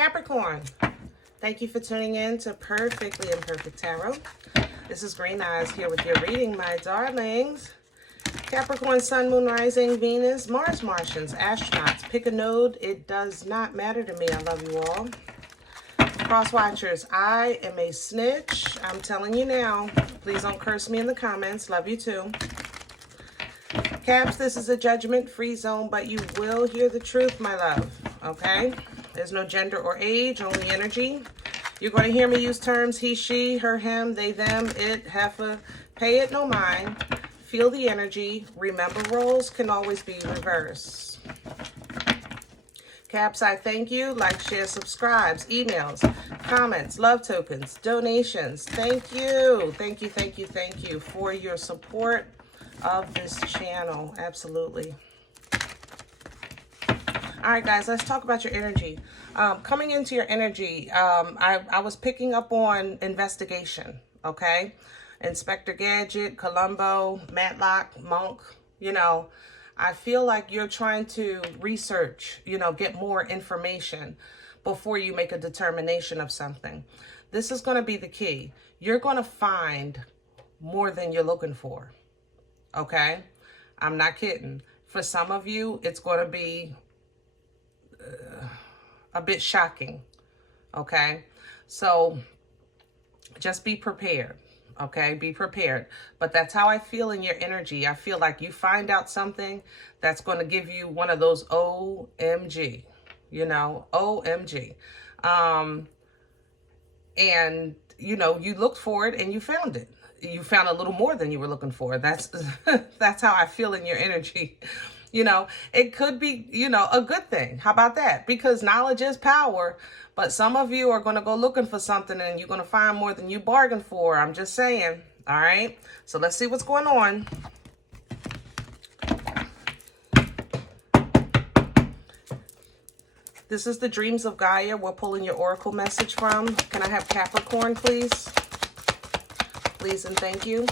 Capricorn, thank you for tuning in to Perfectly Imperfect Tarot. This is Green Eyes here with your reading, my darlings. Capricorn, Sun, Moon, Rising, Venus, Mars, Martians, astronauts. Pick a node. It does not matter to me. I love you all. Cross watchers, I am a snitch. I'm telling you now. Please don't curse me in the comments. Love you too. Caps, this is a judgment-free zone, but you will hear the truth, my love. Okay? There's no gender or age, only energy. You're going to hear me use terms he, she, her, him, they, them, it, heifer. Pay it no mind. Feel the energy. Remember, roles can always be reversed. Caps, I thank you. Like, share, subscribes, emails, comments, love tokens, donations. Thank you. Thank you, thank you, thank you for your support of this channel. Absolutely. All right, guys, let's talk about your energy. Coming into your energy, I was picking up on investigation, okay? Inspector Gadget, Columbo, Matlock, Monk, you know, I feel like you're trying to research, you know, get more information before you make a determination of something. This is going to be the key. You're going to find more than you're looking for, okay? I'm not kidding. For some of you, it's going to be a bit shocking, okay? So just be prepared, okay? Be prepared. But that's how I feel in your energy. I feel like you find out something that's going to give you one of those OMG, you know, OMG. And, you know, you looked for it and you found it. You found a little more than you were looking for. That's that's how I feel in your energy. You know, it could be, you know, a good thing. How about that? Because knowledge is power. But some of you are going to go looking for something and you're going to find more than you bargained for. I'm just saying. All right. So let's see what's going on. This is the Dreams of Gaia. We're pulling your oracle message from. Can I have Capricorn, please? Please and thank you.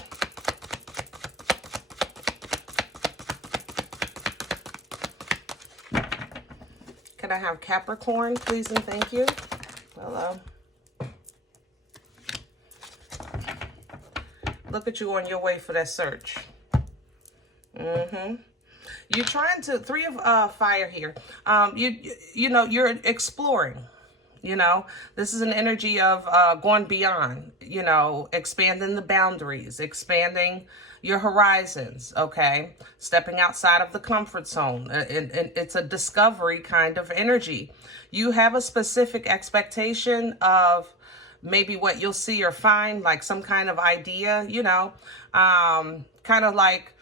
Can I have Capricorn, please and thank you? Hello. Look at you on your way for that search. You're trying to, three of fire here. You know, you're exploring. You know, this is an energy of going beyond, you know, expanding the boundaries, expanding your horizons, okay? Stepping outside of the comfort zone. And it's a discovery kind of energy. You have a specific expectation of maybe what you'll see or find, like some kind of idea, you know, kind of like,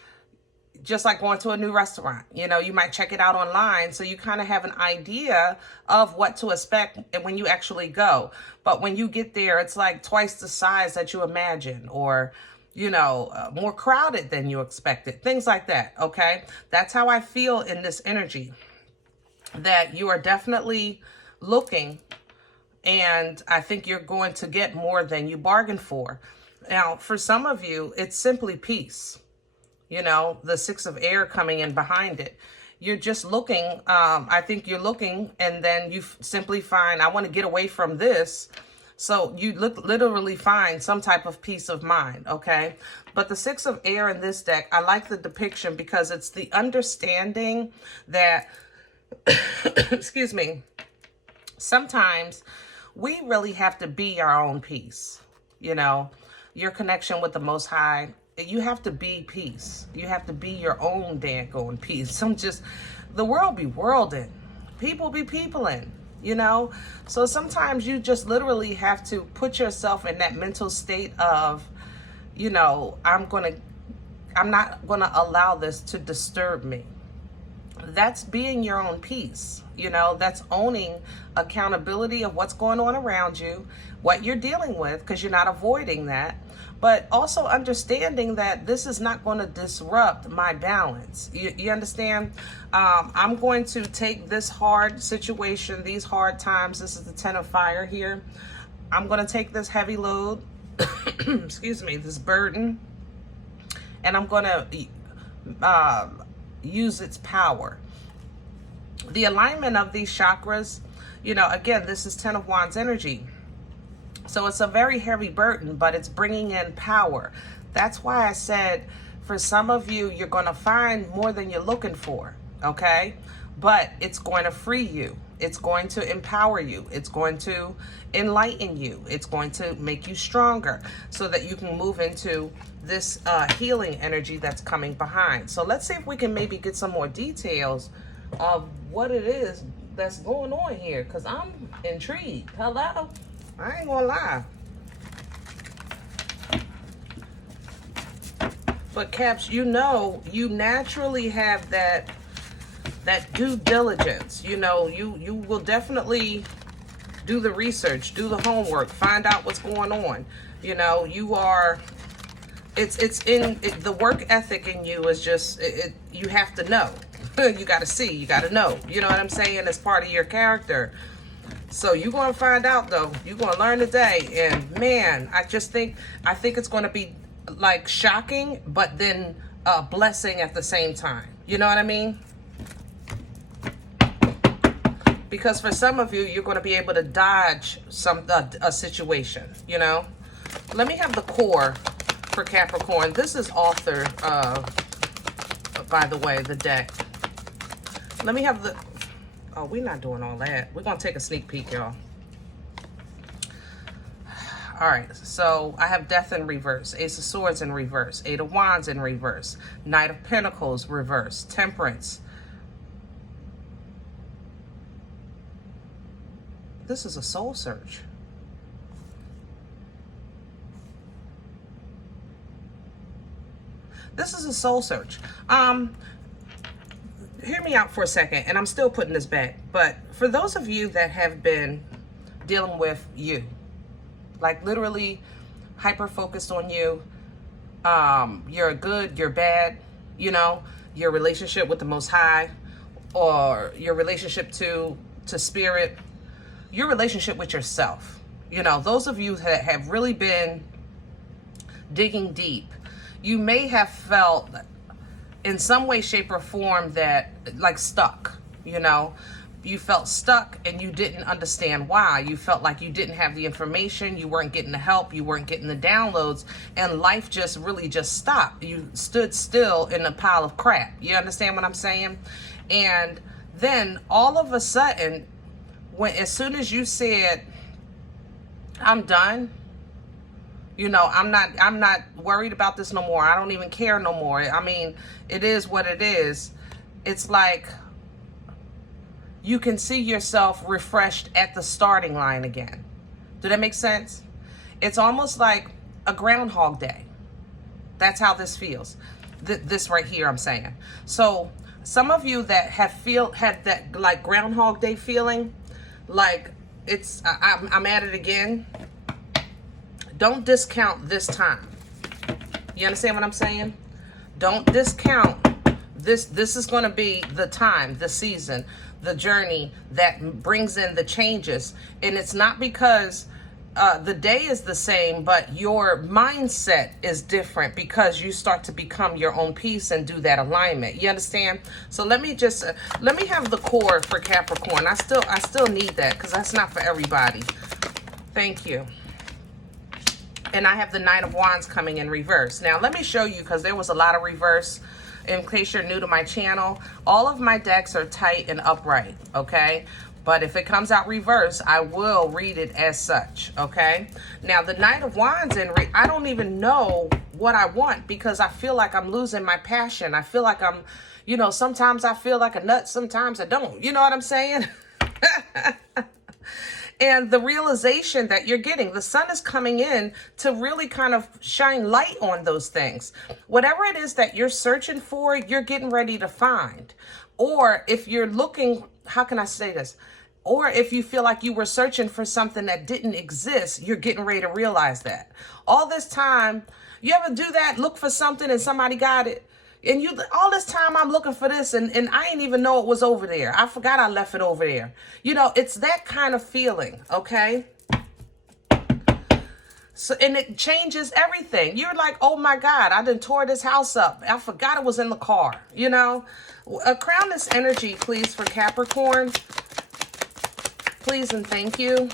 just like going to a new restaurant, you know, you might check it out online. So you kind of have an idea of what to expect when you actually go. But when you get there, it's like twice the size that you imagine, or, you know, more crowded than you expected. Things like that, okay? That's how I feel in this energy, that you are definitely looking, and I think you're going to get more than you bargained for. Now, for some of you, it's simply peace. You know, the Six of Air coming in behind it. You're just looking, I think you're looking, and then you simply find, I want to get away from this. So you literally find some type of peace of mind, okay? But the Six of Air in this deck, I like the depiction because it's the understanding that, excuse me, sometimes we really have to be our own peace, you know? Your connection with the Most High, you have to be peace. You have to be your own daggone peace. The world be worlding. People be peopling, you know? So sometimes you just literally have to put yourself in that mental state of, you know, I'm not gonna allow this to disturb me. That's being your own peace, you know? That's owning accountability of what's going on around you, what you're dealing with, because you're not avoiding that. But also understanding that this is not going to disrupt my balance. You understand? I'm going to take this hard situation, these hard times. This is the Ten of Fire here. I'm going to take this heavy load, excuse me, this burden, and I'm going to use its power. The alignment of these chakras, you know, again, this is 10 of Wands energy. So it's a very heavy burden, but it's bringing in power. That's why I said, for some of you, you're going to find more than you're looking for, okay? But it's going to free you. It's going to empower you. It's going to enlighten you. It's going to make you stronger so that you can move into this healing energy that's coming behind. So let's see if we can maybe get some more details of what it is that's going on here, because I'm intrigued. Hello? I ain't gonna lie. But Caps, you know, you naturally have that due diligence. You know, you will definitely do the research, do the homework, find out what's going on. You know, you are, the work ethic in you is just, you have to know. You got to see, you got to know. You know what I'm saying? It's part of your character. So you're going to find out, though. You're going to learn today. And man, I think it's going to be like shocking, but then a blessing at the same time. You know what I mean? Because for some of you, you're going to be able to dodge a situation, you know? Let me have the core for Capricorn. This is author, by the way, the deck. Let me have the... Oh, we're not doing all that. We're going to take a sneak peek, y'all. All right, so I have Death in reverse, Ace of Swords in reverse, Eight of Wands in reverse, Knight of Pentacles reverse, Temperance. This is a soul search. This is a soul search. Hear me out for a second, and I'm still putting this back. But for those of you that have been dealing with you, like literally hyper-focused on you, you're good, you're bad, you know, your relationship with the Most High, or your relationship to spirit, your relationship with yourself. You know, those of you that have really been digging deep, you may have felt in some way, shape, or form that like stuck, you know. You felt stuck and you didn't understand why. You felt like you didn't have the information, you weren't getting the help, you weren't getting the downloads, and life just really just stopped. You stood still in a pile of crap. You understand what I'm saying? And then all of a sudden, as soon as you said, I'm done, you know, I'm not worried about this no more. I don't even care no more. I mean, it is what it is. It's like you can see yourself refreshed at the starting line again. Does that make sense? It's almost like a Groundhog Day. That's how this feels. This right here, I'm saying. So some of you that had that like Groundhog Day feeling, like I'm at it again. Don't discount this time. You understand what I'm saying? Don't discount this. This is going to be the time, the season, the journey that brings in the changes. And it's not because the day is the same, but your mindset is different because you start to become your own piece and do that alignment. You understand? So let me just let me have the core for Capricorn. I still need that because that's not for everybody. Thank you. And I have the Knight of Wands coming in reverse. Now, let me show you, because there was a lot of reverse. In case you're new to my channel, all of my decks are tight and upright, okay? But if it comes out reverse, I will read it as such, okay? Now, the Knight of Wands, I don't even know what I want because I feel like I'm losing my passion. I feel like I'm, you know, sometimes I feel like a nut, sometimes I don't. You know what I'm saying? And the realization that you're getting, the sun is coming in to really kind of shine light on those things. Whatever it is that you're searching for, you're getting ready to find. Or if you're looking, how can I say this? Or if you feel like you were searching for something that didn't exist, you're getting ready to realize that. All this time, you ever do that? Look for something and somebody got it. And all this time I'm looking for this and I didn't even know it was over there. I forgot I left it over there. You know, it's that kind of feeling, okay? So, and it changes everything. You're like, oh my God, I done tore this house up. I forgot it was in the car, you know? Crown this energy, please, for Capricorn. Please and thank you.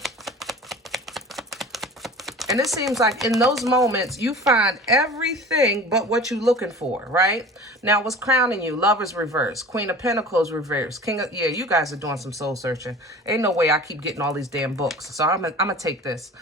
And it seems like in those moments, you find everything but what you're looking for, right? Now, what's crowning you? Lovers reverse. Queen of Pentacles reverse. King of, yeah, you guys are doing some soul searching. Ain't no way I keep getting all these damn books. So I'm gonna take this.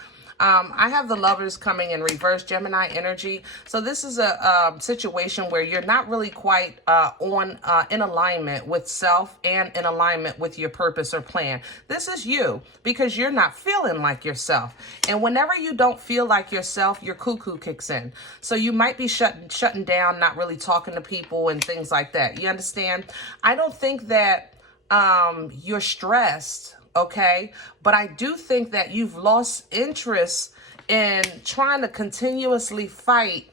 I have the Lovers coming in reverse, Gemini energy. So this is a situation where you're not really quite in alignment with self and in alignment with your purpose or plan. This is you because you're not feeling like yourself. And whenever you don't feel like yourself, your cuckoo kicks in. So you might be shutting down, not really talking to people and things like that. You understand? I don't think that you're stressed. Okay, but I do think that you've lost interest in trying to continuously fight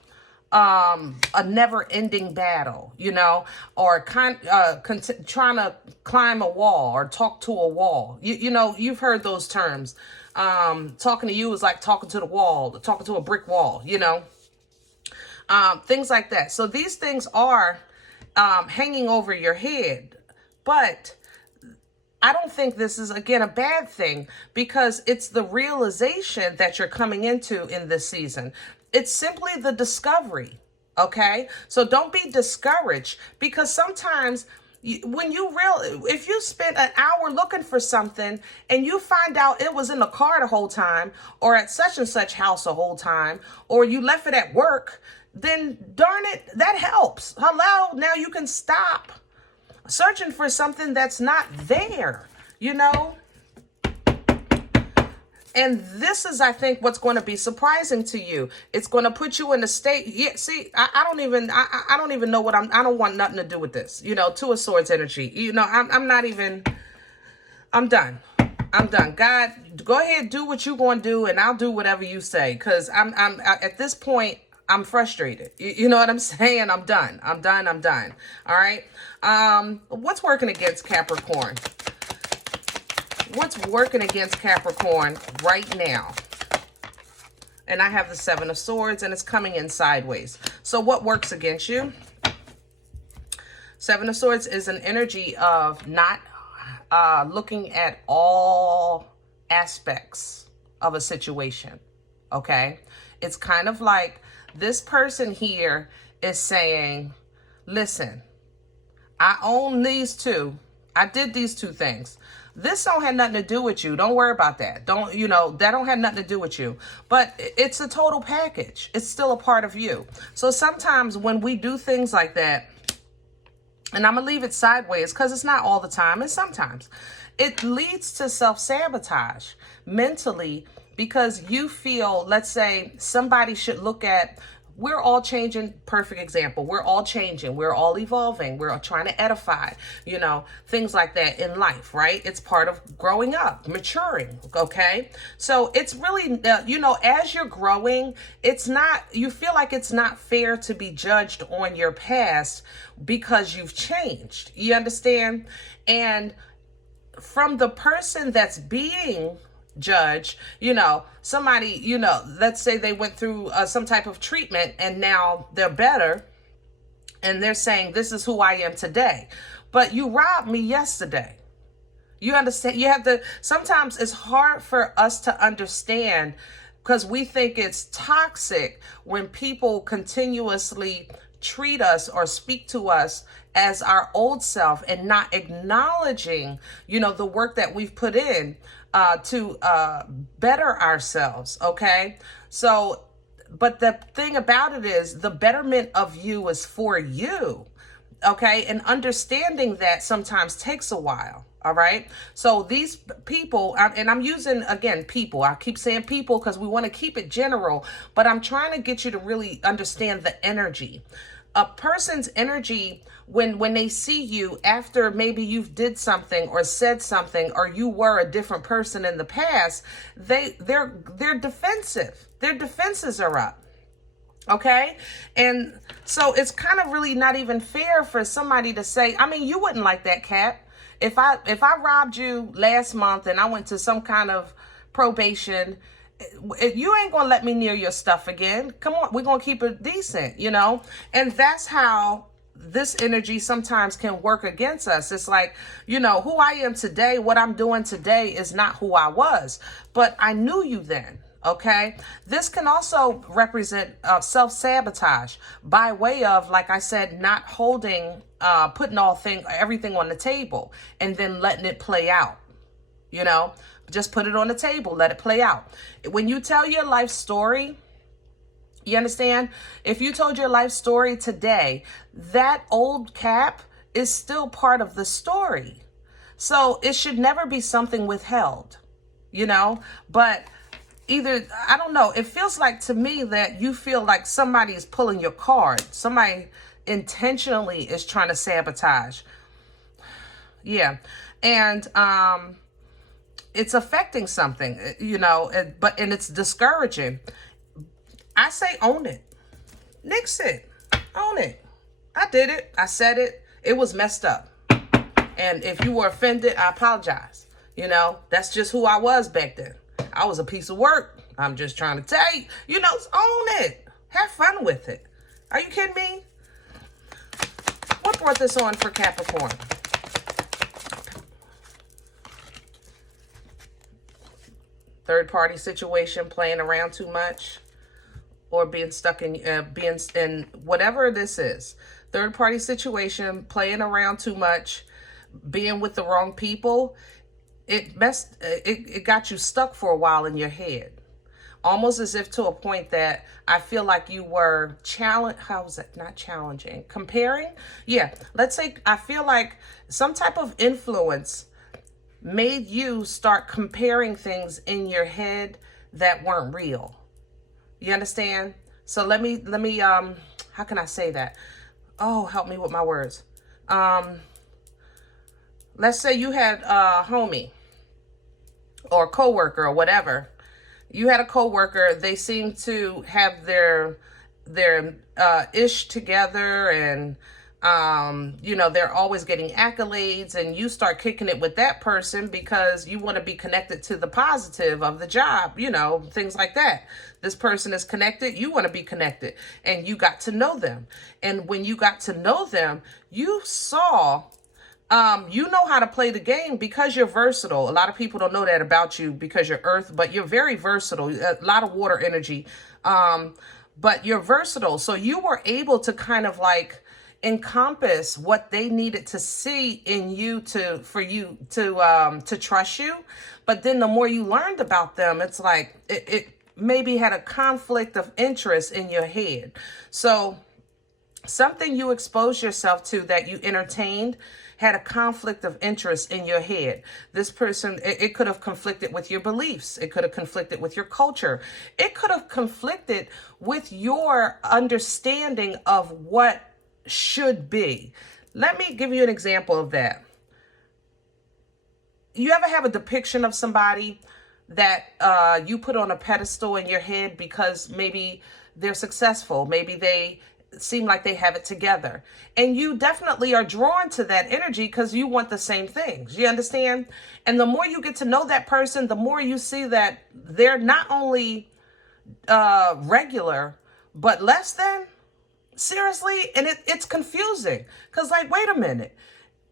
a never-ending battle, you know, or trying to climb a wall or talk to a wall. You know, you've heard those terms. Talking to you is like talking to the wall, talking to a brick wall, you know, things like that. So these things are hanging over your head, but I don't think this is, again, a bad thing because it's the realization that you're coming into in this season. It's simply the discovery, okay? So don't be discouraged because sometimes if you spend an hour looking for something and you find out it was in the car the whole time or at such and such house the whole time or you left it at work, then darn it, that helps. Hello, now you can stop searching for something that's not there, you know? And this is, I think, what's going to be surprising to you. It's going to put you in a state. Yeah, see, I don't even know what I don't want nothing to do with this. You know, Two of Swords energy. You know, I'm done. I'm done. God, go ahead, do what you're going to do, and I'll do whatever you say. Because I'm at this point, I'm frustrated. You know what I'm saying? I'm done. I'm done. All right. What's working against Capricorn? What's working against Capricorn right now? And I have the Seven of Swords and it's coming in sideways. So what works against you? Seven of Swords is an energy of not looking at all aspects of a situation. Okay. It's kind of like this person here is saying, listen, I own these two. I did these two things. This don't have nothing to do with you. Don't worry about that. That don't have nothing to do with you. But it's a total package. It's still a part of you. So sometimes when we do things like that, and I'm going to leave it sideways because it's not all the time. And sometimes it leads to self-sabotage mentally because you feel, let's say somebody should look at, we're all changing, perfect example. We're all changing. We're all evolving. We're all trying to edify, you know, things like that in life, right? It's part of growing up, maturing, okay? So it's really, you know, as you're growing, you feel like it's not fair to be judged on your past because you've changed. You understand? And from the person that's being judge, you know, somebody, you know, let's say they went through some type of treatment and now they're better and they're saying, this is who I am today. But you robbed me yesterday. You understand? You have to, sometimes it's hard for us to understand because we think it's toxic when people continuously treat us or speak to us as our old self and not acknowledging, you know, the work that we've put in to better ourselves. Okay. So, but the thing about it is the betterment of you is for you. Okay. And understanding that sometimes takes a while. All right. So these people, and I'm using, again, people, I keep saying people because we want to keep it general, but I'm trying to get you to really understand the energy. A person's energy, when they see you after maybe you've did something or said something, or you were a different person in the past, they're defensive. Their defenses are up. Okay. And so it's kind of really not even fair for somebody to say, I mean, you wouldn't like that, Kat. If I robbed you last month and I went to some kind of probation you ain't gonna let me near your stuff again. Come on, we're gonna keep it decent, you know? And that's how this energy sometimes can work against us. It's like, you know, who I am today, what I'm doing today is not who I was, but I knew you then. Okay, this can also represent self-sabotage by way of, like I said, not holding, putting everything on the table and then letting it play out. You know, just put it on the table, let it play out. When you tell your life story, you understand? If you told your life story today, that old Cap is still part of the story. So it should never be something withheld, you know, but either, I don't know, it feels like to me that you feel like somebody is pulling your card. Somebody intentionally is trying to sabotage. Yeah. And it's affecting something, you know, and it's discouraging. I say own it. Nix it. Own it. I did it. I said it. It was messed up. And if you were offended, I apologize. You know, that's just who I was back then. I was a piece of work. I'm just trying to tell you, you know, own it. Have fun with it. Are you kidding me? What brought this on for Capricorn? Third party situation, playing around too much, or being stuck in, being in whatever this is. Third party situation, playing around too much, being with the wrong people. It got you stuck for a while in your head. Almost as if to a point that I feel like you were not challenging? Comparing? Yeah, let's say I feel like some type of influence made you start comparing things in your head that weren't real. You understand? So let me, how can I say that? Oh, help me with my words. Let's say you had a homie or a coworker or whatever. You had a coworker, they seem to have their ish together, and you know, they're always getting accolades, and you start kicking it with that person because you want to be connected to the positive of the job, you know, things like that. This person is connected, you want to be connected, and you got to know them. And when you got to know them, you saw you know how to play the game because you're versatile. A lot of people don't know that about you because you're earth, but you're very versatile. A lot of water energy. But you're versatile. So you were able to kind of like encompass what they needed to see in you for you to trust you. But then the more you learned about them, it's like it maybe had a conflict of interest in your head. So something you exposed yourself to that you entertained had a conflict of interest in your head. This person, it could have conflicted with your beliefs. It could have conflicted with your culture. It could have conflicted with your understanding of what should be. Let me give you an example of that. You ever have a depiction of somebody that you put on a pedestal in your head because maybe they're successful, maybe they seem like they have it together, and you definitely are drawn to that energy because you want the same things, you understand? And the more you get to know that person, the more you see that they're not only regular but less than. Seriously. And it's confusing because, like, wait a minute,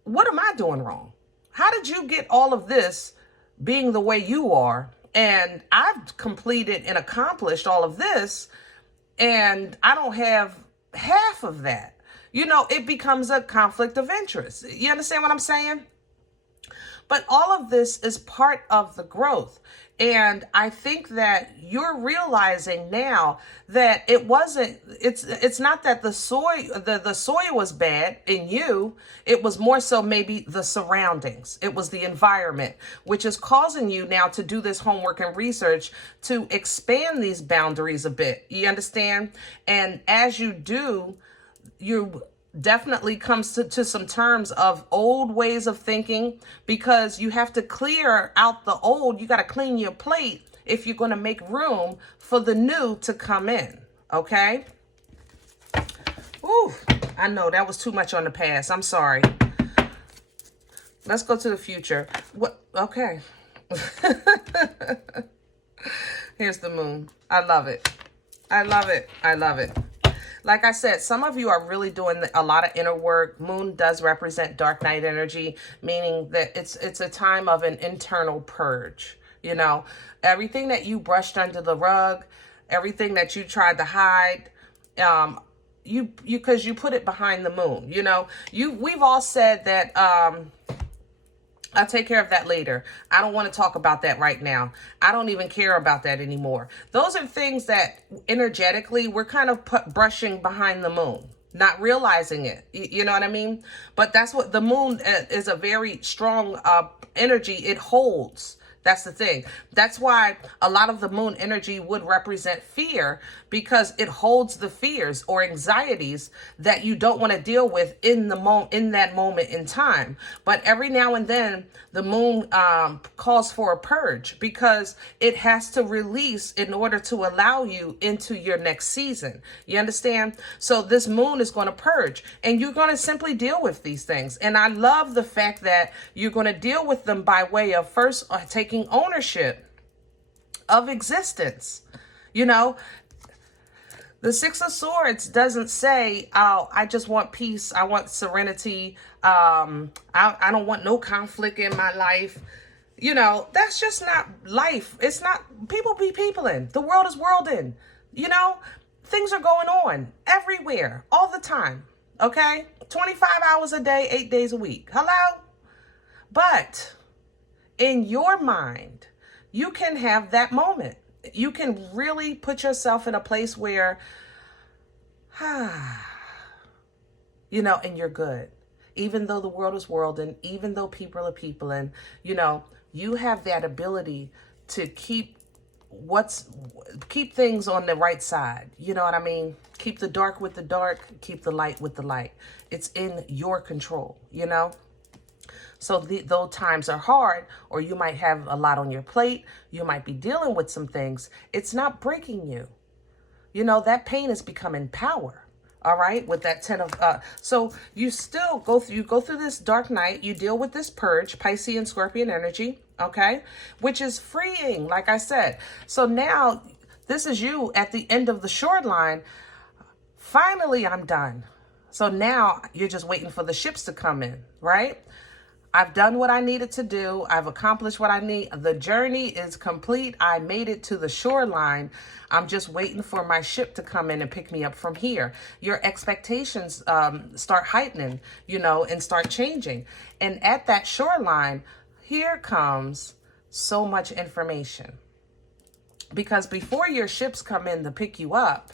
what am I doing wrong? How did you get all of this being the way you are, and I've completed and accomplished all of this, and I don't have half of that? You know, it becomes a conflict of interest. You understand what I'm saying? But all of this is part of the growth. And I think that you're realizing now that it's not that the soil was bad in you. It was more so maybe the surroundings. It was the environment, which is causing you now to do this homework and research to expand these boundaries a bit. You understand? And as you do, you definitely comes to some terms of old ways of thinking, because you have to clear out the old. You got to clean your plate if you're going to make room for the new to come in. Okay. Ooh, I know that was too much on the past. I'm sorry. Let's go to the future. What? Okay. Here's the moon. I love it. I love it. I love it. Like I said, some of you are really doing a lot of inner work. Moon does represent dark night energy, meaning that it's a time of an internal purge. You know, everything that you brushed under the rug, everything that you tried to hide, because you put it behind the moon. You know, we've all said that I'll take care of that later. I don't want to talk about that right now. I don't even care about that anymore. Those are things that energetically we're kind of brushing behind the moon, not realizing it. You know what I mean? But that's what the moon is, a very strong energy. It holds. That's the thing. That's why a lot of the moon energy would represent fear, because it holds the fears or anxieties that you don't want to deal with in that moment in time. But every now and then the moon calls for a purge, because it has to release in order to allow you into your next season. You understand? So this moon is going to purge, and you're going to simply deal with these things. And I love the fact that you're going to deal with them by way of first taking ownership of existence. You know, the Six of Swords doesn't say, oh, I just want peace. I want serenity. I don't want no conflict in my life. You know, that's just not life. It's not, people be peopling. The world is worlding. You know, things are going on everywhere, all the time. Okay? 25 hours a day, 8 days a week. Hello? But in your mind, you can have that moment. You can really put yourself in a place where, you know, and you're good. Even though the world is worlding, even though people are peopling, you know, you have that ability to keep things on the right side. You know what I mean? Keep the dark with the dark, keep the light with the light. It's in your control, you know? So those times are hard, or you might have a lot on your plate. You might be dealing with some things. It's not breaking you. You know, that pain is becoming power. All right. With that 10 of, so you still go through this dark night. You deal with this purge, Pisces and Scorpion energy. Okay. Which is freeing, like I said. So now this is you at the end of the shoreline. Finally, I'm done. So now you're just waiting for the ships to come in, right? I've done what I needed to do. I've accomplished what I need. The journey is complete. I made it to the shoreline. I'm just waiting for my ship to come in and pick me up from here. Your expectations start heightening, you know, and start changing. And at that shoreline, here comes so much information. Because before your ships come in to pick you up,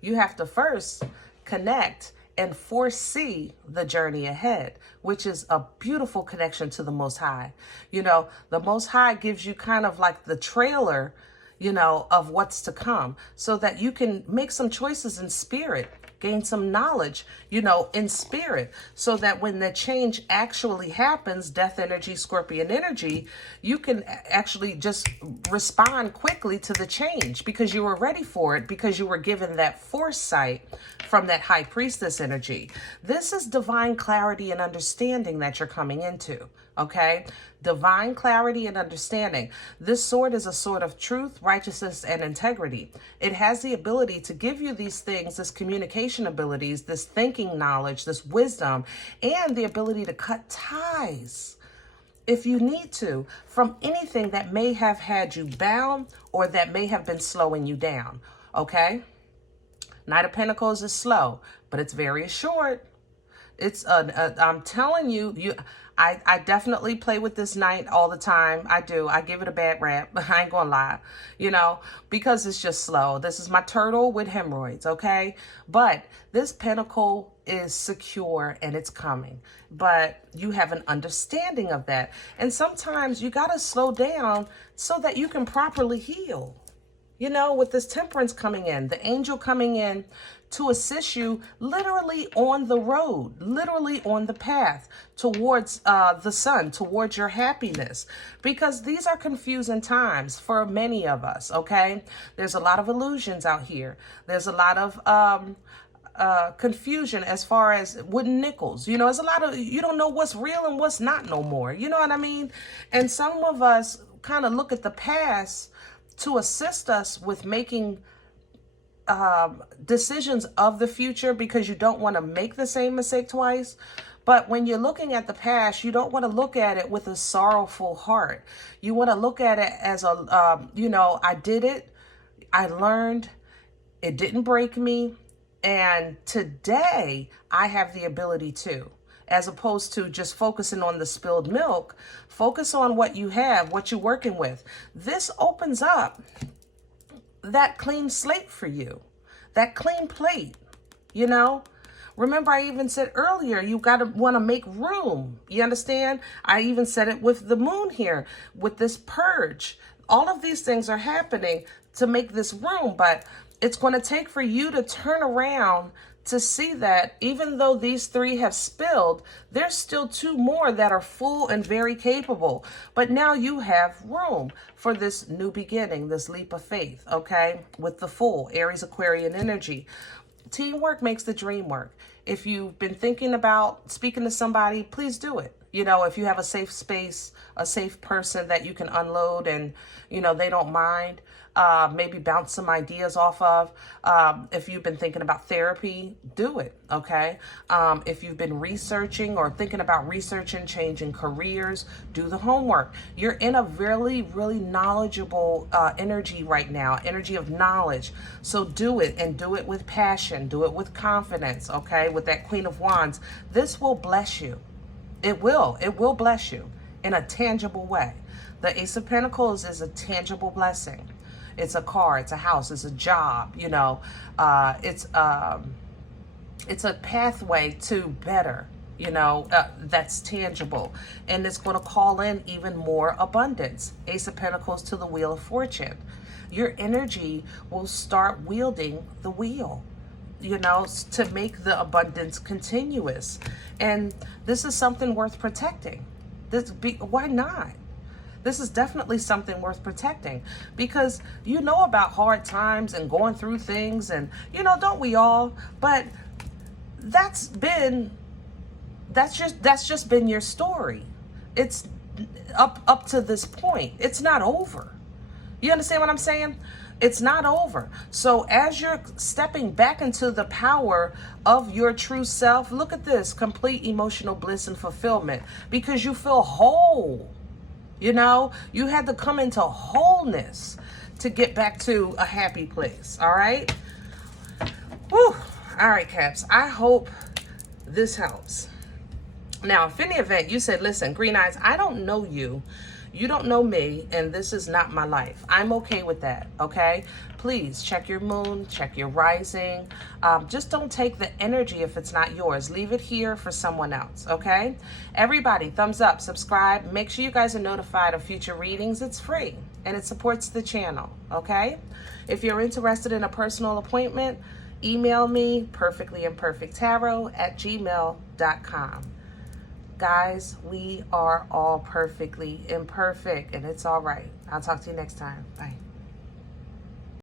you have to first connect and foresee the journey ahead, which is a beautiful connection to the Most High. You know, the Most High gives you kind of like the trailer, you know, of what's to come, so that you can make some choices in spirit, gain some knowledge, you know, in spirit, so that when the change actually happens, death energy, Scorpion energy, you can actually just respond quickly to the change because you were ready for it, because you were given that foresight from that high priestess energy. This is divine clarity and understanding that you're coming into. Okay, divine clarity and understanding. This sword is a sword of truth, righteousness, and integrity. It has the ability to give you these things, this communication abilities, this thinking knowledge, this wisdom, and the ability to cut ties, if you need to, from anything that may have had you bound or that may have been slowing you down. Okay, Knight of Pentacles is slow, but it's very assured. It's I'm telling you, I definitely play with this Knight all the time. I do. I give it a bad rap. I ain't gonna lie, you know, because it's just slow. This is my turtle with hemorrhoids, okay? But this Pentacle is secure and it's coming. But you have an understanding of that. And sometimes you gotta slow down so that you can properly heal. You know, with this Temperance coming in, the angel coming in to assist you literally on the road, literally on the path towards the sun, towards your happiness, because these are confusing times for many of us, okay? There's a lot of illusions out here. There's a lot of confusion as far as wooden nickels. You know, there's a lot of, you don't know what's real and what's not no more. You know what I mean? And some of us kind of look at the past to assist us with making decisions of the future, because you don't want to make the same mistake twice. But when you're looking at the past, you don't want to look at it with a sorrowful heart. You want to look at it as a, I did it, I learned, it didn't break me, and today I have the ability to. As opposed to just focusing on the spilled milk, focus on what you have, what you're working with. This opens up that clean slate for you, that clean plate, Remember, I even said earlier, you got to want to make room. You understand? I even said it with the moon here, with this purge. All of these things are happening to make this room, but it's going to take for you to turn around to see that even though these 3 have spilled, there's still 2 more that are full and very capable. But now you have room for this new beginning, this leap of faith, okay? With the Fool, Aries, Aquarian energy. Teamwork makes the dream work. If you've been thinking about speaking to somebody, please do it. If you have a safe space, a safe person that you can unload and, they don't mind, maybe bounce some ideas off of. If you've been thinking about therapy, do it, okay? If you've been researching or thinking about researching, changing careers, do the homework. You're in a really, really knowledgeable energy right now, energy of knowledge. So do it, and do it with passion. Do it with confidence, okay? With that Queen of Wands. This will bless you. It will bless you in a tangible way. The Ace of Pentacles is a tangible blessing. It's a car, it's a house, it's a job, it's a pathway to better, that's tangible. And it's going to call in even more abundance. Ace of Pentacles to the Wheel of Fortune. Your energy will start wielding the wheel, to make the abundance continuous. And this is something worth protecting. Why not? This is definitely something worth protecting, because about hard times and going through things, and don't we all? But that's just been your story. It's up to this point. It's not over. You understand what I'm saying? It's not over. So as you're stepping back into the power of your true self, look at this: complete emotional bliss and fulfillment, because you feel whole. You had to come into wholeness to get back to a happy place. All right. Whew. All right, Caps. I hope this helps. Now, if in the event you said, listen, Green Eyes, I don't know you. You don't know me, and this is not my life. I'm okay with that, okay? Please check your moon, check your rising. Just don't take the energy if it's not yours. Leave it here for someone else, okay? Everybody, thumbs up, subscribe. Make sure you guys are notified of future readings. It's free, and it supports the channel, okay? If you're interested in a personal appointment, email me, perfectlyimperfecttarot@gmail.com. Guys, we are all perfectly imperfect, and it's all right. I'll talk to you next time. Bye.